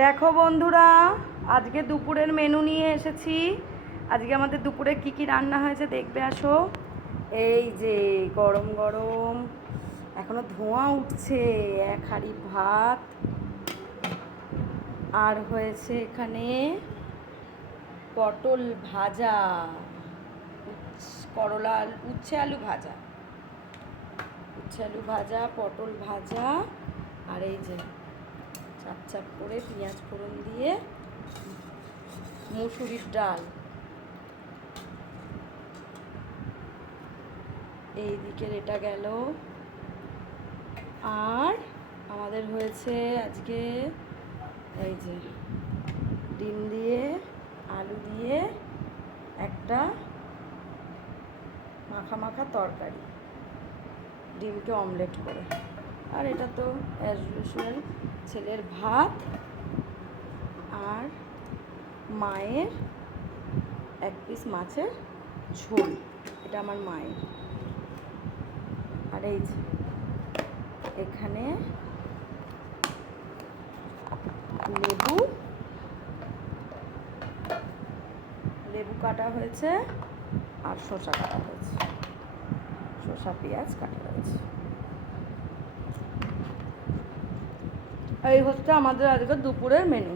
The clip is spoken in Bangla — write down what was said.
দেখো বন্ধুরা, আজকে দুপুরের মেনু নিয়ে এসেছি। আজকে আমাদের দুপুরে কি কি রান্না হয়েছে দেখবে আসো। এই যে গরম গরম এখনো ধোঁয়া উঠছে এক হাঁড়ি ভাত, আর হয়েছে এখানে পটল ভাজা, করলা উচ্ছে আলু ভাজা, উচ্ছে আলু ভাজা, পটল ভাজা, আর এই যে চাপ চাপ করে পেঁয়াজ ফোড়ন দিয়ে মুসুরির ডাল। এই দিকের এটা গেল। আর আমাদের হয়েছে আজকে এই যে ডিম দিয়ে আলু দিয়ে একটা মাখা মাখা তরকারি, ডিমকে অমলেট করে। আর এটা তো অ্যাজ ইউজুয়াল ছেলের ভাত আর মায়ের এক পিস মাছের ঝোল, এটা আমার মায়ের। আর এই যে এখানে লেবু কাটা হয়েছে আর শসা কাটা হয়েছে, শসা পেঁয়াজ কাটা হয়েছে। এই হচ্ছে আমাদের আজকে দুপুরের মেনু।